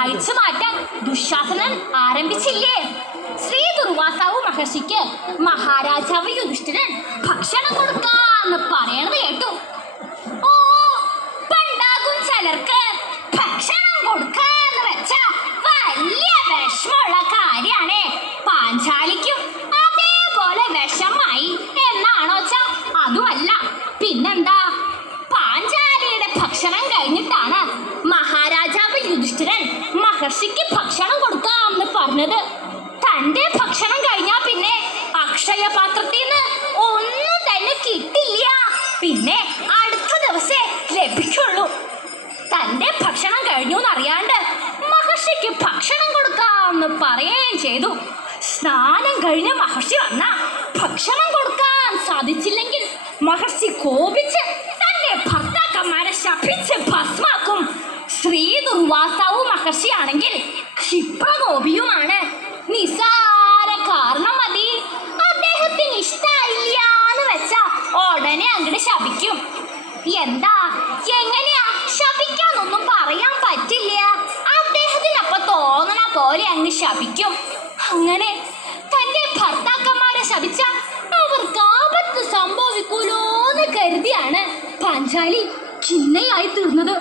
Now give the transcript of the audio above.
അഴിച്ചു മാറ്റാൻ ദുശാസനൻ ആരംഭിച്ചില്ലേ? ശ്രീ ദുർവാസാവു മഹർഷിക്ക് മഹാരാജാവ് യുധിഷ്ഠിരൻ ഭക്ഷണം കൊടുക്കാന്ന് പറയണത് കേട്ടു. ഓ, പണ്ടാകും ചിലർക്ക് ഭക്ഷണം കൊടുക്കാന്ന് വെച്ചാ വലിയ വിഷമുള്ള കാര്യാണേ. പാഞ്ചാലിക്കും അതേപോലെ വിഷമായി എന്നാണോച്ചാ അതുമല്ല പിന്നെന്താ. പാഞ്ചാലിയുടെ ഭക്ഷണം കഴിഞ്ഞിട്ടാണ് മഹാരാജാവ് യുധിഷ്ഠിരൻ മഹർഷിക്ക് ഭക്ഷണം കൊടുക്കാമെന്ന് പറഞ്ഞത്. തന്റെ ഭക്ഷണം കഴിഞ്ഞാ പിന്നെ അക്ഷയപാത്രത്തിൽ നിന്ന് ഒന്നും തന്നെ കിട്ടില്ല. പിന്നെ അടുത്ത ദിവസേ ലഭിക്കുള്ളൂ. തന്റെ ഭക്ഷണം കഴിഞ്ഞു എന്നറിയാണ്ട് മഹർഷിക്ക് ഭക്ഷണം കൊടുക്കാമെന്ന് പറയുകയും ചെയ്തു. സ്നാനം കഴിഞ്ഞ മഹർഷി വന്ന ഭക്ഷണം കൊടുക്കാൻ സാധിച്ചില്ലെങ്കിൽ മഹർഷി കോപിച്ച് തന്റെ ഭർത്താക്കന്മാരെ ശപിച്ച് ഭസ്മാക്കും. ശ്രീ ദുർവാസാവു മഹർഷിയാണെങ്കിൽ ക്ഷിപ്രകോപിയുമാണ്. നിസാര കാരണം മതി അദ്ദേഹത്തിന് ഇഷ്ടായില്ല എന്ന് വെച്ചാ ഉടനെ അങ്ങോട്ട് ശപിക്കും. എന്താ, എങ്ങനെയാ ശപിക്കാന്നൊന്നും പറയാൻ പറ്റില്ല. അദ്ദേഹത്തിനപ്പൊ തോന്നണ പോലെ അങ്ങ് ശപിക്കും. അങ്ങനെ തന്റെ ഭർത്താക്കന്മാരെ ശപിച്ച അവർക്ക് ആപത്ത് സംഭവിക്കൂലോന്ന് കരുതിയാണ് പാഞ്ചാലി ചിന്നയായി തീർന്നത്.